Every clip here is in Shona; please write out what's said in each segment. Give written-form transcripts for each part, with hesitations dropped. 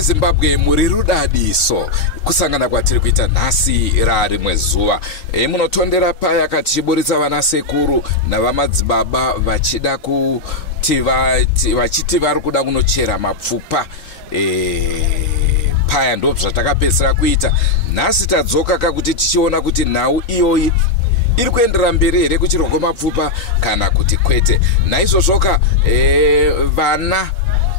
Zimbabwe muri rudadiso kusangana kwatiri kuita nhasi rimwe zuva munotondera paya katichiburitsa vanasekuru navamadzibaba vachida kuti vachiti vari kuda kunochera mapfupa paya ndo zvatakapedzisira kuita. Nhasi tadzoka kakuti tichiona kuti nhau iyoyi iri kuendera mberi here kuchirwa mapfupa kana kuti kwete. Naizvozvoka vana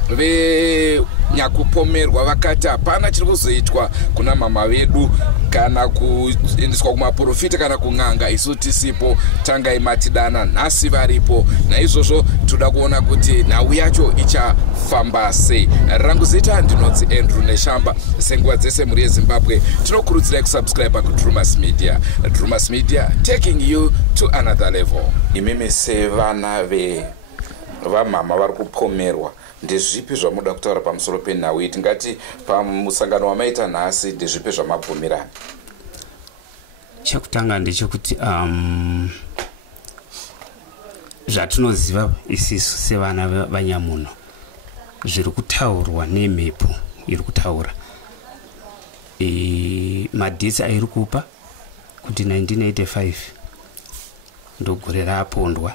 venyakupomerwa vakati hapana chiri kuzoitwa kuna mama vedu kana kuendeswa kumaprofita kana kun'anga isu tisipo tangai matidana nhasi varipo. Naizvozvo toda kuona kuti nhau yacho ichafamba sei. Rangu zita ndinonzi Andrew Neshamba. Senguva dzese muri yeZimbabwe tinokurudzirai kusubscribe kuDrumas Media. Drumas Media taking you to another level. Imimi sevana vamama vari kupomerwa ndezvipi zvamuda kutaura pamusoro penhau iyi? Tingati pamusangano wamaita nhasi ndezvipi zvamabvumirana? Chekutanga ndechekuti zvatinoziva isisu sevana vanyamuno zviri kutaurwa nemhepo iri kutaura madhitsi airi kupa kuti 1985 ndogore rapondwa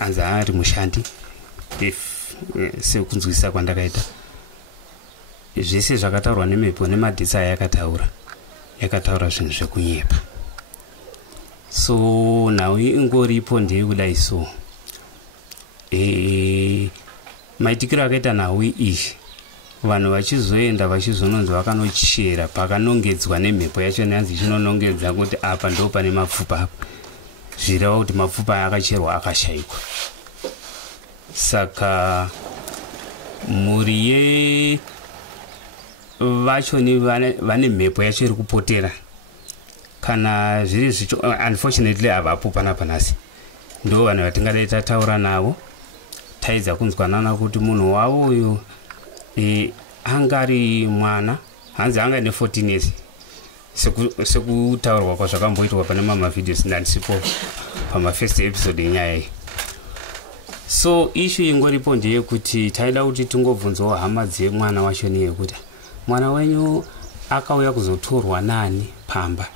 anzi ari mushandi sekunzwisa kwandakaita zvese zvakataurwa nemhepo nemadhitsi aya yakataura zvinhu zvekunyepa. So nhau ingoripo ndeyekudai so maitikiro akaita nhau iyi vanhu vachizoenda vachizononzi vakanochera pakanongedzwa nemhepo yacho neanzi chinonongedza kuti apa ndo pane mapfupa apa zvireva kuti mapfupa akacherwa akashayikwa. Saka muri vacho ni vane mhepo yacho iri kupotera kana zviri zvicho unfortunately havapo panapa nhasi. Ndo vanhu vatingadai tataura navo taidza kunzwanana kuti munhu wavo uyu angari mwana hanzi anga ne 14 years sekutaurwa kwazvakamboitwa pane mamavideos ndandisipo pamafirst episode yenyaya iyi. So issue ingoripo ndeyekuti taida kuti tingobvunzawo hama dzemwana wacho neyekuti mwana wenyu akauya kuzotorwa nani pamba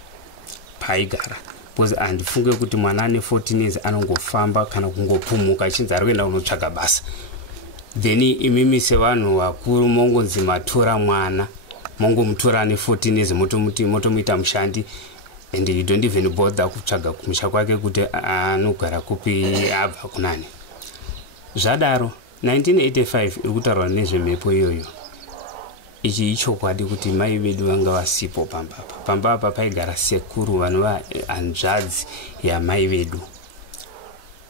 paigara, because handifunge kuti mwana ane 14 years anongofamba kana kungopumuka achinzi ari kuenda kunotsvaga basa. Then imimi sevanhu vakuru mongonzi matora mwana mongomutora ane 14 years motomuita mushandi and you don't even bother kutsvaga kumusha kwake kuti anogara kupi abva kunani. Zvadaro 1985 iri kutaurwa nezvemhepo iyoyo. Ichi ichokwadi kuti mai vedu vanga vasipo pambapa. Pambapa paigara sekuru vanova hanzvadzi yamai vedu.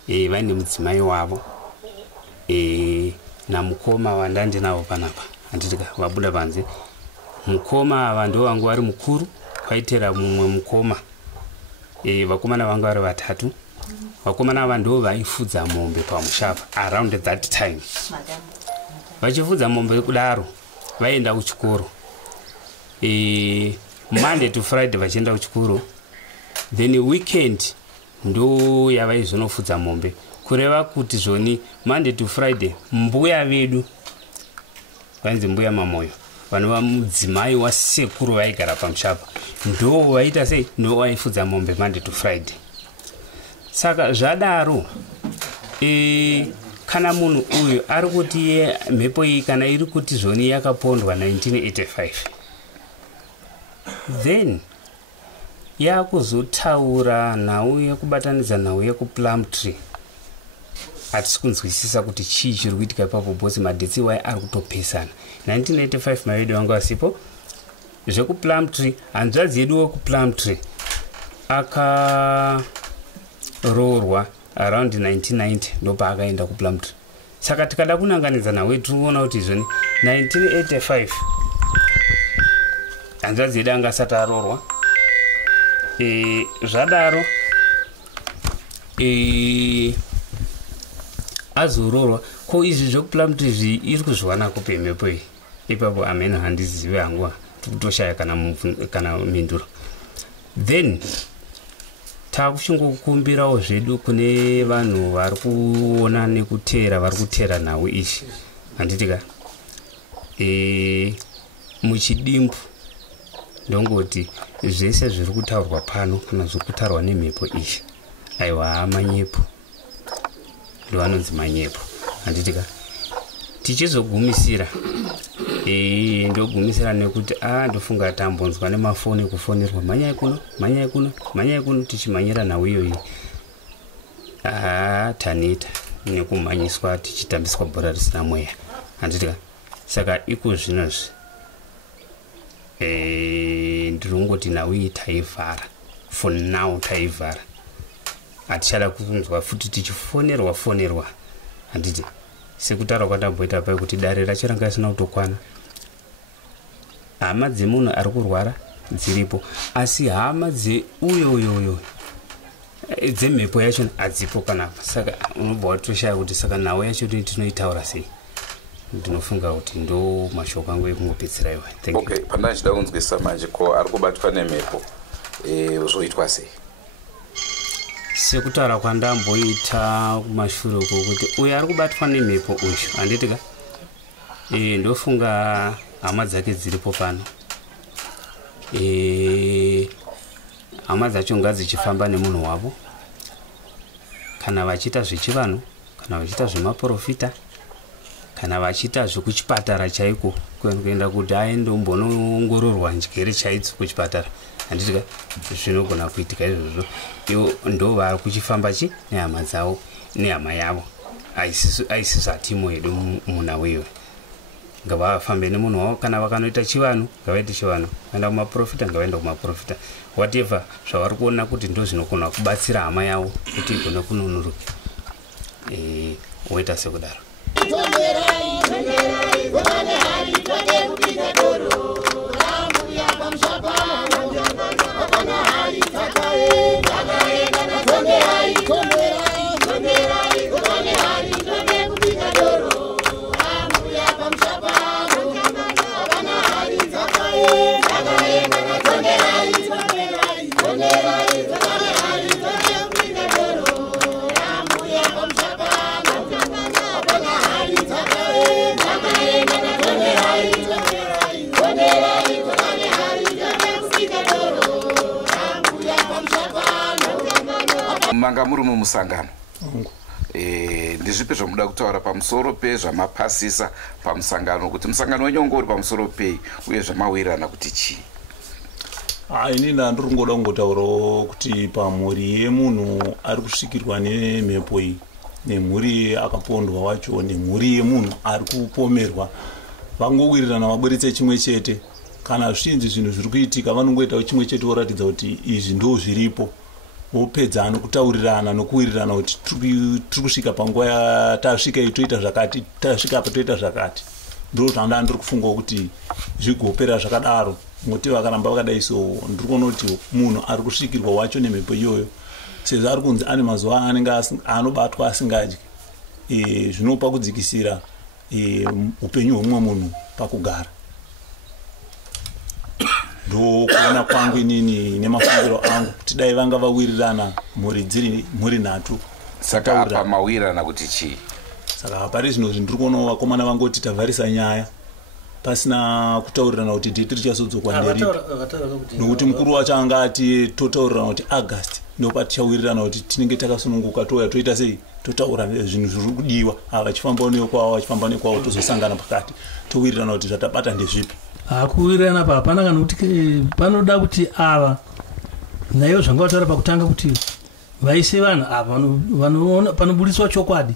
Vaine mudzimai wavo namukoma wandandinavo panapa handitika vabuda panze. Mukoma ava ndo vangu vari mukuru, kwaitera mumwe mukoma. Vakomana vanga vari vatatu. Vakomana ava ndo vaifudza mombe pamushava around that time. Vachifudza mombe kudaro vaenda kuchikoro. Monday to Friday vachienda kuchikoro. Then weekend ndo yavaizonofudza mombe. Kureva kuti zvoni Monday to Friday mbuya vedu vanzi mbuya mamoyo vanova mudzimai wasekuru vaigara pamushapa ndo vaita sei ndo vaifudza mombe Monday to Friday. Saka zvadaro kana munhu uyu ari kuti mhepo iyi kana iri kuti zvoni yakapondwa 1985 then yakuzotaura nhau yekubatanidza nhau yekuPlumtree hatisi kunzwisisa kuti chii chiri kuitika ipapo bhosi madhetsi wai ari kutopesana 1985 mavedu vangu vasipo zvekuPlumtree hanzvadzi yedu wekuPlumtree akaroorwa around 1990 ndopaakaenda kuPlumtree. Saka tikada kunanganidza nawe tinoona kuti zvoni 1985 hanzvadzi yedu anga asati aroorwa. Zvadaro azoroorwa ko izvi zvekuPlumtree iri kuzviwana kupe mhepo iyi ipapo amene handizive hangu tikutoshaya kana mhinduro. Then takuchingokumbirawo zvedu kune vanhu vari kuona nekutera vari kutera nhau izvi handitika muchidimbu ndongoti zvese zviri kutaurwa pano kana zviri kutaurwa nemhepo izvi aiwa manyepo ndoanonzi manyepo handitika tichizogumisira ndogumisira nekuti ndofunga tambonzwa nemafoni kufonerwa manyai kuno manyai kuno manyai kuno tichimanyira nhau iyoyi tanita nekumhanyiswa tichitambiswa bhora risina mweya handitika. Saka iko zvinozvi ndinongoti nhau iyi taivhara for now taivhara hatichada kunzwa futi tichifonerwa handiti sekutaura kwandamboita pai kuti dare racho ranga risina kutokwana. Hama dzemunhu ari kurwara dziripo asi hama dzeuyoyoyo dzemhepo yacho hadzipo panapa. Saka unobva watoshaya kuti saka nhau yacho tinoitaura sei. Ndinofunga kuti ndo mashoko angu ekungopedzera iwa. Okay, pandanga chida kunzwisisa manje ko ari kubatwa nemhepo zvoitwa sei? Sekutaura kwandamboita kumashure uko kuti uyo ari kubatwa nemhepo uyu handitika ndofunga hama dzake dziripo pano. Hama dzacho ngadzichifamba nemunhu wavo kana vachiita zvechivanhu kana vachiita zvemaprofita kana vachiita zvekuchipatara chaiko kuenda kuti aendombonoongororwa njere chaidzo kuchipatara handitika zvinogona kuitika izvozvo. Ivo ndo vari kuchifamba nehama dzavo nehama yavo aisiso hatimo yedu munhau iyoyo. Ngavafambe nemunhu wavo kana vakanoita chivanhu ngavaite chivanhu kana kumaprofita ngavaenda kumaprofita whatever zvavari kuona kuti ndo zvinogona kubatsira hama yavo kuti igone kunonoruka woita sekudaro. Manga muri mumusangano ndizvipi zvamuda kutaura pamusoro pezvamapasisa pamusangano kuti musangano wenyu uri pamusoro pei uye zvamawirirana kuti chii? Ini ndandiri kungoda kungotaurawo kuti pamhuri yemunhu ari kusvikirwa nemhepo iyi nemhuri akapondwa wacho nemhuri yemunhu ari kupomerwa vangowirirana vaburitse chimwe chete. Kana zvinzi zvinhu zviri kuitika vanongoitawo chimwe chete voratidza kuti izvi ndo zviripo vopedza nokutaurirana nokuwirirana kuti tiri kusvika panguva yatasvika iyi toita zvakati tasvika apa toita zvakati. Ndo zvanda ndiri kufunga kuti zvigopera zvakadaro ngoti vakaramba vakadai so ndiri kuona kuti munhu ari kusvikirwa wacho nemhepo iyoyo sezvo ari kunzi ane mazuva anenge anobatwa asingadyi zvinopa kudzikisira upenyu hwemumwe munhu pakugara. Ndo kuona kwangu inini nemafungiro angu kuti dai vanga vawirirana mhuri dziri mhuri nhatu. Saka apa mawirirana kuti chii? Saka pari zvino zvindiri kuona vakomana vangoti tavharisa nyaya pasina kutaurirana kuti dheti richazodzokwa nderipi, nokuti mukuru wacho anga ati totaurirana kuti August ndopatichawirirana kuti tinenge takasununguka touya toita sei, totaura zvinhu zviri kudiwa, ava vachifamba nekwavo vachifamba nekwavo, tozosangana pakati towirirana kuti zvatabata ndezvipi. Kuwirirana pa hapana kana kuti panoda kuti ava naivo zvanga vataura pakutanga kuti vaise vanhu ava vanoona panoburiswa chokwadi,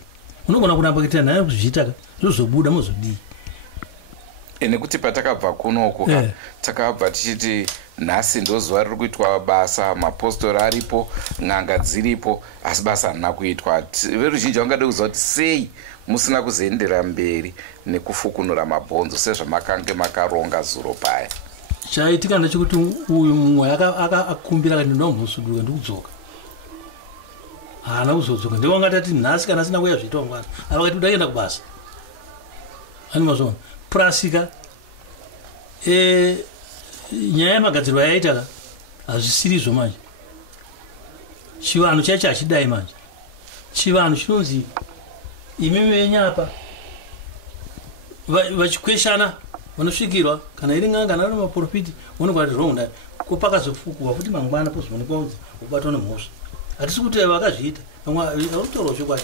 unogona kuramba kuita naye kuzviita zvozobuda mozodii. Nekuti patakabva kunoko takabva tichiti nhasi ndozuva riri kuitwa basa, mapostori aripo, n'anga dziripo, asi basa harina kuitwa. Veruzhinji vangada kuziva kuti sei musina kuzoendera mberi nekufukunura mabhonzo sezvamakange makaronga zuro paya. Chaitika ndechekuti uyu mumwe akakumbira kuti ndoda kuzosuduka ndikudzoka, haana kuzodzoka. Ndewangati nhasi kana asina kuya zviitwa mangwana avakati kuda kuenda kubasa ani mazvona prasika. Nyaya yemagadzirwa yaita hazvisirizvo manje. Chivanhu chaicho hachidai manje. Chivanhu chinonzi imimi venyapa vachikweshana vanosvikirwa kana iri n'anga kana vari maprofiti vanogati ronda kopakazofukwa futi mangwana pozoonekwa kuti ubatwa nemhosva. Hatisi kuti vakazviita varutorwa chokwadi,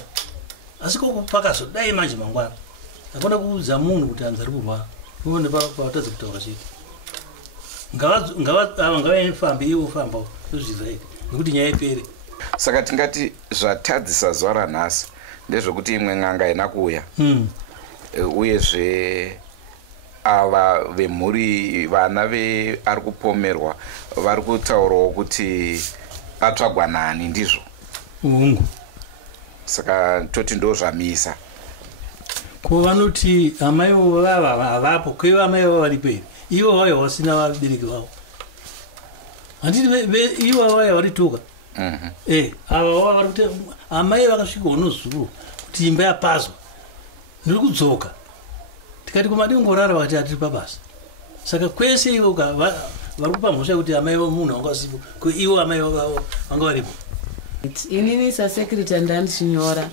asi kopakazodai manje mangwana hakuna kuudza munhu kuti hanzi ari kurwara uone pavatadza kutaura chete. Ngavaifambe ivo famba zvizaidi nekuti nyaya ipere. Saka tingati zvatadzisa zuva ranhasi ndezvekuti imwe n'anga haina kuuya, uyezve ava vemhuri vana ari kupomerwa vari kutaurawo kuti atsvagwa nani ndizvo ungu. Saka toti ndo zvamisa ko vanoti amaivo vava havapo, kwaiva amaivo vari peri, ivo vaya vasina vabereki vavo, handiti ivo vaya vari toka. Ava vava vari kuti amai vakasvikawo nozuro kuti imba yapazwa ndiri kudzoka. Tikati komadi ungorara vakati hatiri pabasa. Saka kwese ivo vari kupa mhosva yekuti amai munhu vanga vasipo, ko ivo amai vavo vanga varipo. Inini sasekirita ndandichinyora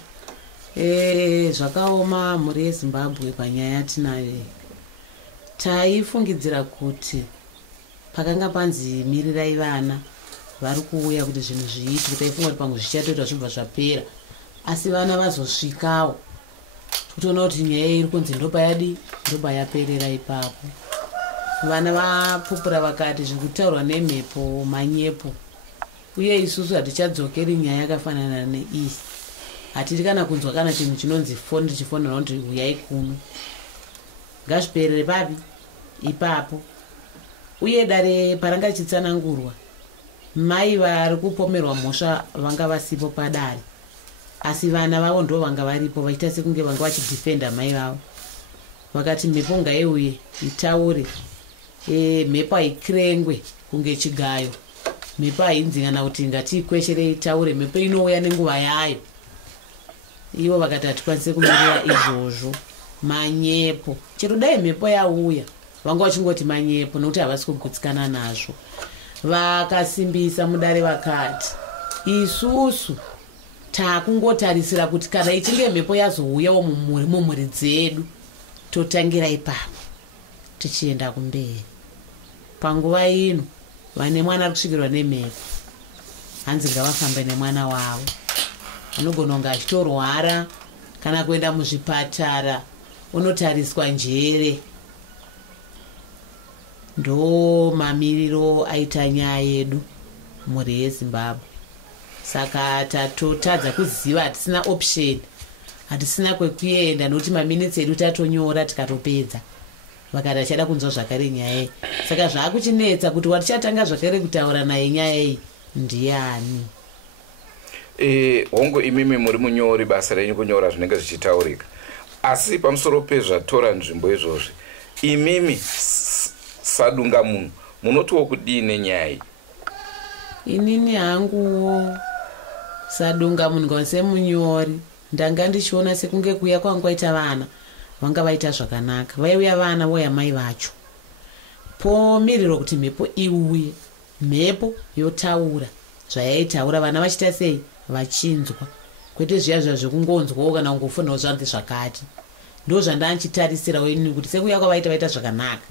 zvakaoma mhuri yeZimbabwe panyaya yatinayo. Taifungidzira kuti pakanga panzi mirirai vana vari kuuya kuti zvinhu zviitwe, taifunga kuti pamwe zvichatoita zvibva zvapera, asi vana vazosvikawo totoona kuti nyaya iri kunzi ndopa yaperera ipapo. Vana vapupura vakati zviri kutaurwa nemhepo manyepo, uye isusu hatichadzokeri nyaya yakafanana neiyi. Hatiri kana kunzwa kana chinhu chinonzi foni tichifonera kuti uyai kuno. Ngazviperere papi ipapo. Uye dare paranga richitsanangurwa, mai vari kupomerwa mhosva vanga vasipo padare, asi vana vavo ndo vanga varipo vachiita sekunge vanga vachidhifenda mai vavo. Vakati mhepo ngaiuye itaure, mhepo haikirengwe kunge chigayo, mhepo hainzi kana kuti ngatiikweshere itaure, mhepo inouya nenguva yayo. Ivo vakati hatikwanise kumirira izvozvo. Manyepo chero dai mhepo yauya vanga vachingoti manyepo nokuti havasi kugutsikana nazvo. Vakasimbisa mudare vakati isusu takungotarisira kuti kana ichinge mhepo yazouyawo mumhuri dzedu totangira ipapo tichienda kumberi. Panguva ino vane mwana ari kusvikirwa nemhepo, hanzi ngavafambe nemwana wavo. Anogona kunge achitorwara kana kuenda muzvipatara unotariswa njere. Ndo mamiriro aita nyaya yedu mhuri yeZimbabwe. Saka tatotadza kuziva, hatisina option, hatisina kwekuenda nokuti maminitsi edu tatonyora tikatopedza. Vakati achada kunzwa zvakare nyaya iyi. Saka zvaakuchinetsa kuti watichatanga zvakare kutaura naye nyaya iyi ndiani. Hongu imimi muri munyori, basa renyu kunyora zvinenge zvichitaurika, asi pamusoro pezvatora nzvimbo izvozvi, imimi sadunga munhu munotiwo kudii nenyaya iyi? Inini hanguwo sadunga munhu semunyori ndanga ndichiona sekunge kuya kwangu kwaita vana vanga vaita zvakanaka. Vaiuya vana voya mai vacho, pomiriro kuti mhepo iuye, mhepo yotaura zvayaitaura, vana vachiita sei vachinzwa, kwete zviya zviya zvekungonzwawo kana kungofundawo zvanzi zvakati. ndozvandanchitarisira wenini kuti sekuuya kwavaita vaita zvakanaka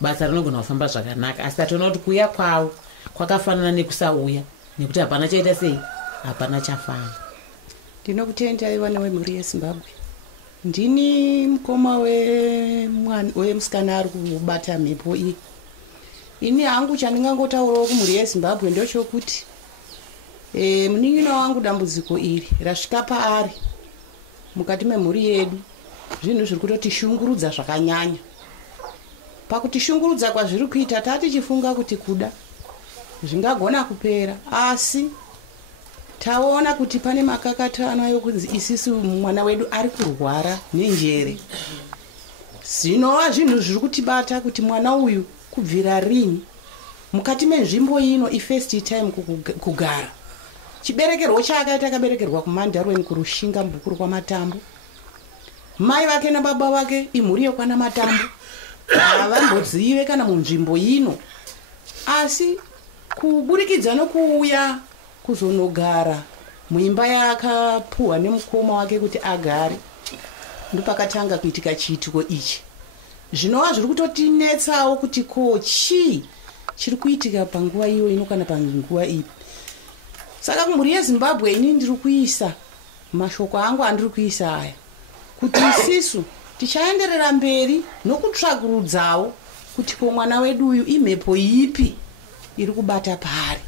basa rinogona kufamba zvakanaka asi tatoona kuti kuuya kwavo kwakafanana nekusauya nekuti hapana chaita sei hapana chafana. Ndinokutendai vana vemhuri yeZimbabwe. Ndini mukoma wemusikana ari kubata mhepo iyi. Ini hangu chandingangotaurawo kumhuri yeZimbabwe ndochokuti munin'ina wangu dambudziko iri rasvika paari mukati memhuri yedu zvinhu zviri kutotishungurudza zvakanyanya. Pakutishungurudza kwazviri kuita tatichifunga kuti kuda zvingagona kupera, asi taona kuti pane makakatano yokunzi isisu mwana wedu ari kurwara nenjere. Zvinova zvinhu zviri kutibata kuti mwana uyu kubvira rini mukati menzvimbo ino ifirst time kugara. Chiberekerwo chaakaita akaberekerwa kuMandarweni kurushinga mbukuru kwaMatambo. Mai vake nababa vake imhuri yokwana Matambo. Havambozive kana munzvimbo ino. Asi kuburikidza nokuuya kuzonogara muimba yakapuhwa nemukoma wake kuti agare ndopakatanga kuitika chiitiko ichi. Zvinova zviri kutotinetsawo kuti ko chii chiri kuitika panguva iyo ino kana panguva ipi. Saka kumhuri yeZimbabwe ini ndiri kuisa mashoko angu andiri kuisa aya kuti isisu tichaenderera mberi nokutsvagurudzawo kuti ko mwana wedu uyu imhepo ipi iri kubata pari.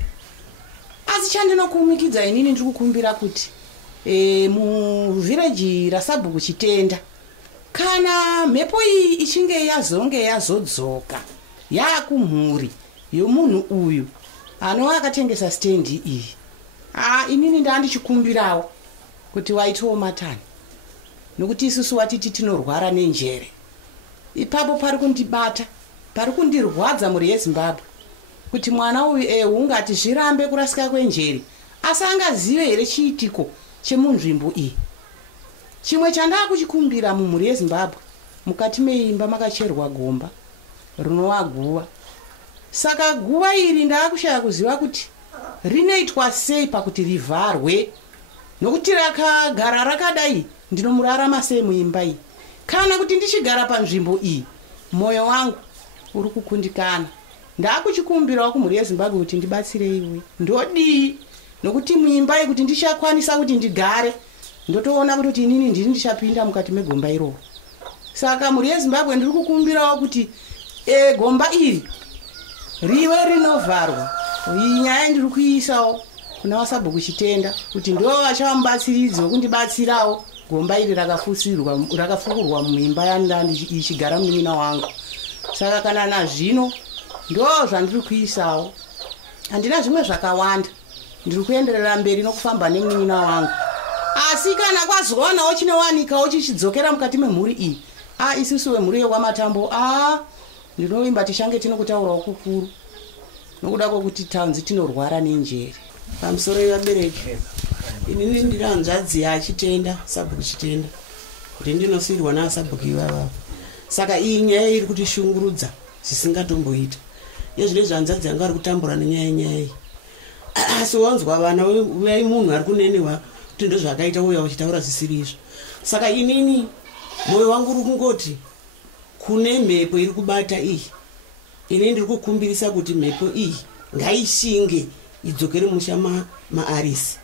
Asi chandinokumikidza inini ndiri kukumbira kuti muvhireji raSabhuku Chitenda kana mhepo iyi ichinge yazodzoka yaakumhuri yomunhu uyu anova akatengesa stendi iyi, inini ndandichikumbirawo kuti waitowo matani nokuti isusu watiti tinorwara nenjere. Ipapo pari kundibata, pari kundirwadza mhuri yeZimbabwe kuti mwana uyu ungati zvirambe kurasika kwenjere asi angazive here chiitiko chemunzvimbo iyi. Chimwe chandakuchikumbira mumhuri yeZimbabwe, mukati meimba makacherwa gomba rinova guva. Saka guva iri ndakushaya kuziva kuti rinoitwa sei pakuti rivharwe, nokuti rakagara rakadai ndinomurarama sei muimba iyi. Kana kuti ndichigara panzvimbo iyi moyo wangu uri kukundikana. Ndakuchikumbirawo kumhuri yeZimbabwe kuti ndibatsire iwe. Ndodii nokuti muimba iyi kuti ndichakwanisa kuti ndigare ndotoona kuti inini ndiri ndichapinda mukati megomba iroro. Saka mhuri yeZimbabwe ndiri kukumbirawo kuti gomba iri riwe rinovharwa. Iyi nyaya ndiri kuisawo kuna vaSabhuku Chitenda kuti ndo vachavamubatsiridzi wekundibatsirawo gomba iri rakafukurwa muimba yandichigara munin'ina wangu. Saka kana nazvino ndo zvandiri kuisawo, handina zvimwe zvakawanda, ndiri kuenderera mberi nokufamba nemunin'ina wangu. Asi kana kwazowanawo chinowanikawo chichidzokera mukati memhuri iyi, isusu wemhuri yekwaMatambo ndinovimba tichange tinokutaurawo kukuru nokuda kwokuti tanzi tinorwara nenjere. Pamusoro yevabereki, inini ndiri hanzvadzi yaChitenda, Sabhuku Chitenda, kuti ndinosiyirwa naSabhuku ivava. Saka iyi nyaya iri kutishungurudza zvisingatomboita. Yezvino zvanzadzi anga ari kutambura nenyaya iyi. Asi wanzwa vana uyai munhu ari kunenewa kuti ndozvakaita uya uchitaura zvisiri izvo. Saka inini moyo wangu uri kungoti kune mhepo iri kubata iyi, ini ndiri kukumbirisa kuti mhepo iyi ngaishinge idzokere musha maarisi.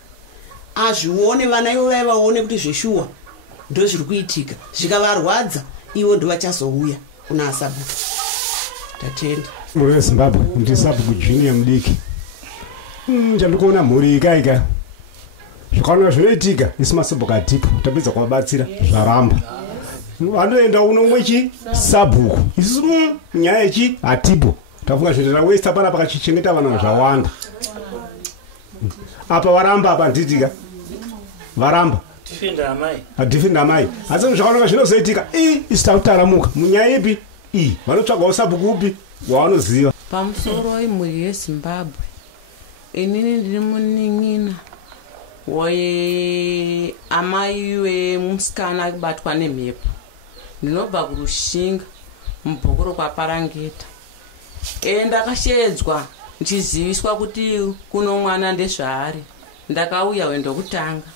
Azvione vana ivo vaone kuti zveshuwa ndo zviri kuitika. Zvikavarwadza ivo ndo vachazouya kuna Sabhuku. Tatenda. Mhuri yeZimbabwe ndi Sabhuku Junior mudiki. Chandikuona mhuri ikaika zvakaona zvinoitika isi maSabhuku atipo tapedza kuvabatsira zvaramba. Vanoenda unomwechi Sabhuku isusu nyaya yechi atipo tafunga zvinoita west apana pakachichengeta vanhu zvawanda. Apa varamba apa nditika varamba defenda amai asi zvakaoneka zvinozoitika isi takutaramuka munyaya ipi iyi vanotsvagawo Sabhuku upi wavanoziva. Pamusoro wemhuri yeZimbabwe, inini ndiri munin'ina amai wemusikana akubatwa nemhepo. Ndinobva kurushinga mubhokoro kwaParangeta. Ndakashedzwa ndichiziviswa kuti kuno mwana ndezvaari. Ndakauya wendo kutanga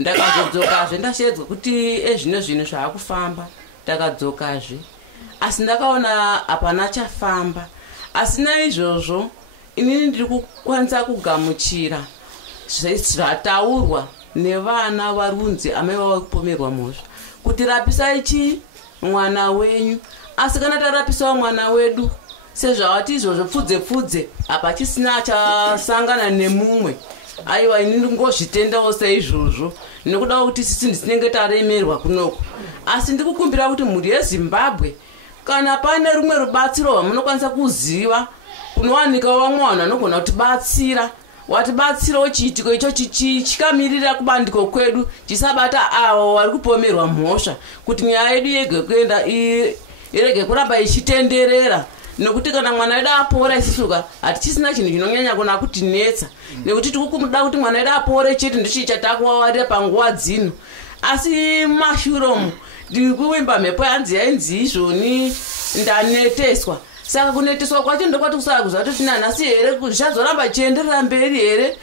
ndakadzokazve ndashedzwa kuti ezvino zvaakufamba ndakadzokazve asi ndakaona hapana chafamba asi naizvozvo inini ndiri kukwanisa kugamuchira zvataurwa nevana varunzi amai vava kupomerwa mhosva kuti rapisai mwana wenyu asi kana tarapisawo mwana wedu sezvavati izvozvo pfudze hapachisina achasangana nemumwe aiwa ini ndingozvitendawo saizvozvo nekuda kuti sisi ndisinenge taremerwa kunoko asi ndikukumbira kuti mhuri yezimbabwe kana pane rumwe rubatsiro rwamunokwanisa kuziva kunowanika vamwe vanhu vanogona kutibatsira watibatsirawo chiitiko icho chikamirira kubandiko kwedu chisabata avo vari kupomerwa mhosva kuti nyaya yedu yege kuenda irege kuramba ichitenderera nekuti kana mwana wedu apora isisuka hatichisina chinhu chinonyanya kuna kutinetsa nekuti tikukumuda kuti mwana wedu apore chete ndicho chatakuvawarira panguva dzino asi mashuromo ndiri kuvimba mhepo yanzi yainzi izvoni ndaneteswa saka kuneteswa kwacho ndokwati kusara kuziva kuti tinanhasi here zvichazoramba chienderera mberi here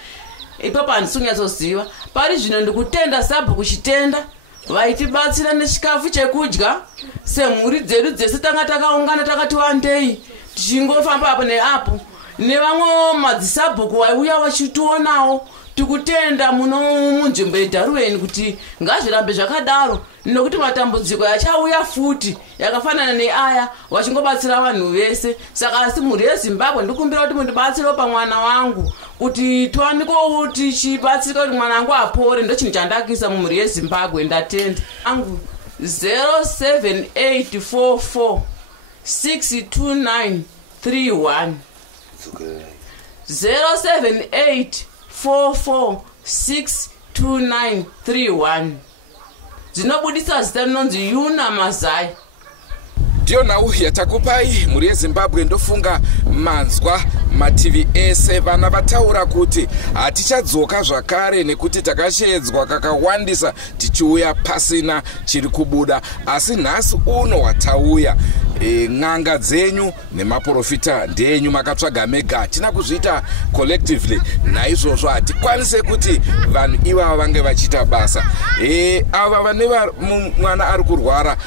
ipapo handisi kunyatsoziva pari zvino ndikutenda sabhuku chitenda vaitibatsira nechikafu chekudya semhuri dzedu dzese tanga takaungana takati wandei tichingofamba apo neapo nevamwe madzisabhuku vaiuya vachitionawo tikutenda muno munzvimbo yeDarwin kuti ngazvirambe zvakadaro nokuti matambudziko yachauya futi yakafanana neaya vachingobatsira vanhu vese saka asi mhuri yeZimbabwe ndikumbira kuti mundibatsirewo pamwana wangu kuti tiwanikewo tichibatsirika kuti mwana wangu apore ndo chinhu chandakisa mumhuri yeZimbabwe ndatenda angu 07844 62931 078446291 dzinobudisa zita rinonzi Yuna Mazai. Ndiyo nhau yatakupai mhuri yeZimbabwe ndofunga manzwa mativi ese vana vataura kuti hatichadzoka zvakare nekuti takashedzwa kakawandisa tichiuya pasina chiri kubuda asi nhasi uno watauya n'anga dzenyu nemaprofita ndenyu makatsvaga mega hatina kuzviita collectively naizvozvo hatikwanise kuti vanhu ivava vange vachiita basa ava vane mwana ari kurwara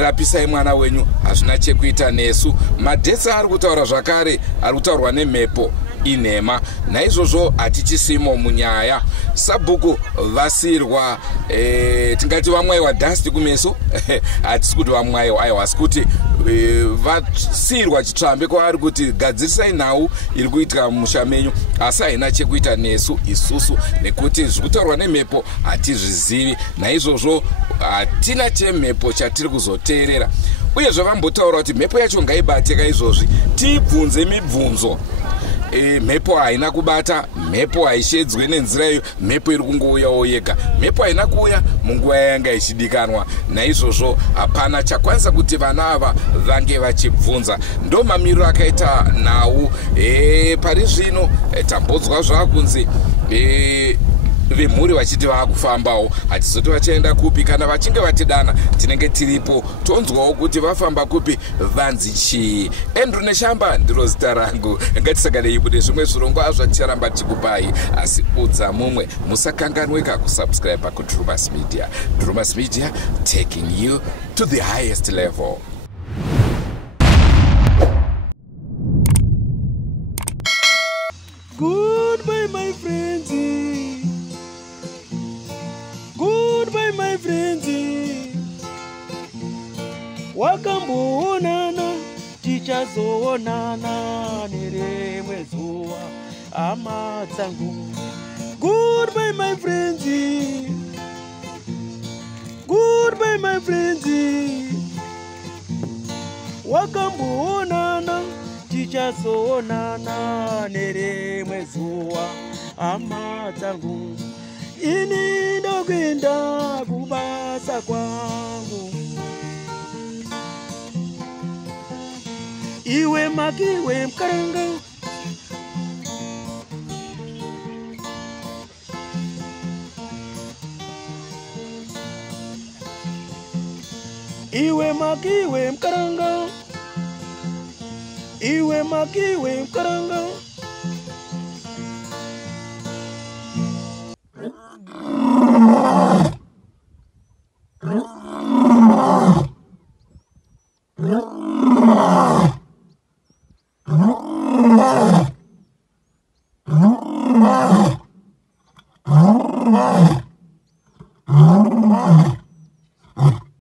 rapisai mwana wenyu hazvina chekuita nesu madhetsa ari kutaura zvakare ari kutaurwa nemhepo inhema naizvozvo hatichisimo munyaya sabhuku vasirwa tingati vamwaiwa dasti kumeso hatisi kuti vamwaiwa aiwa asi kuti vasirwa chitsvambe kwavari kuti gadzirisai nhau iri kuitika mumusha menyu asi haina chekuita nesu isusu nekuti zviri kutaurwa nemhepo hatizvizivi naizvozvo hatina chemhepo chatiri kuzoteerera uyezve vambotaura kuti mhepo yacho ngaibate kaizvozvi tibvunze mibvunzo mhepo haina kubata mhepo haishedzwe nenzira iyo mhepo iri kungouyawo yega mhepo haina kuuya munguva yanga ichidikanwa naizvozvo hapana chakwanisa kuti vana ava vange vachibvunza ndo mamiriro akaita nhau pari zvino tambodzwa zvakunzi vemhuri vachiti vaakufambawo hatizoti vachaenda kupi kana vachinge vatidana tinenge tiripo tonzwawo kuti vafamba kupi vanzi chii Andrew Neshamba ndiro zita rangu ngatisakanei bude zvimwe zvirongwa zvaticharamba tikupai asi udza mumwe musakanganwika kusubscribe kuDrumas Media. Drumas Media taking you to the highest level. Goodbye my friends. Goodbye my friends. Wakamboonana tichazoonana nerimwe zuva hama dzangu. Goodbye my friends. Goodbye my friends. Wakamboonana tichazoonana nerimwe zuva hama dzangu. Ini ndokwenda kubasa kwangu. Iwe makiwe mkaranga. Iwe makiwe mkaranga. Iwe makiwe mkaranga.